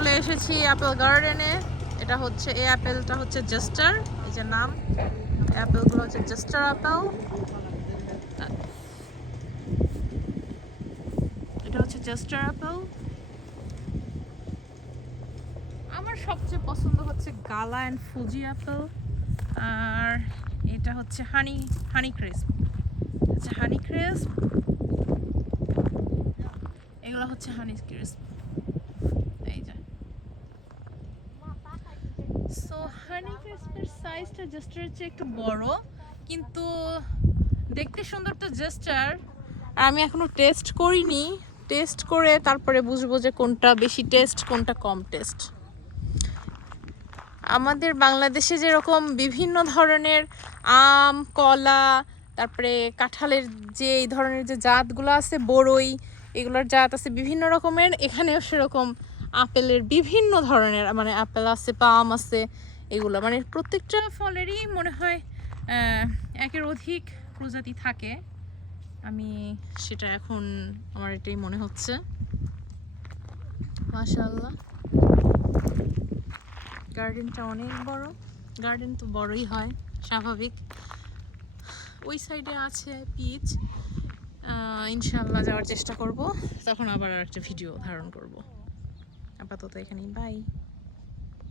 চলে এসেছি অ্যাপেল গার্ডেনে। এটা হচ্ছে এই অ্যাপেলটা হচ্ছে জাস্টার, এই যে নাম। অ্যাপেলগুলো হচ্ছে জাস্টার অ্যাপেল। এটা হচ্ছে জাস্টার অ্যাপেল। আমার সবচেয়ে পছন্দ হচ্ছে গালা অ্যান্ড ফুজি অ্যাপেল। আর এটা হচ্ছে হানি ক্রিস্প। আচ্ছা, হানি ক্রিস্প, এগুলো হচ্ছে হানি ক্রিস্প। এই যে সো হানি ক্রিস্পের সাইজটা জাস্টারের চেয়ে একটু বড়, কিন্তু দেখতে সুন্দর তো জাস্টার। আর আমি এখনো টেস্ট করিনি, টেস্ট করে তারপরে বুঝবো যে কোনটা বেশি টেস্ট কোনটা কম টেস্ট। আমাদের বাংলাদেশে যেরকম বিভিন্ন ধরনের আম, কলা, তারপরে কাঁঠালের যে এই ধরনের যে জাতগুলো আছে, বড়ই, এগুলোর জাত আছে বিভিন্ন রকমের। এখানেও সেরকম আপেলের বিভিন্ন ধরনের, মানে আপেল আছে, পাম আছে, এগুলো মানে প্রত্যেকটা ফলেরই মনে হয় একের অধিক প্রজাতি থাকে। আমি সেটা এখন আমার এটাই মনে হচ্ছে। মাশাআল্লাহ, গার্ডেনটা অনেক বড়। গার্ডেন তো বড়ই হয়, স্বাভাবিক। ওই সাইডে আছে পিচ। ইনশাআল্লাহ যাওয়ার চেষ্টা করব, তখন আবার একটা ভিডিও ধারণ করব। আপাতত এখানেই, বাই।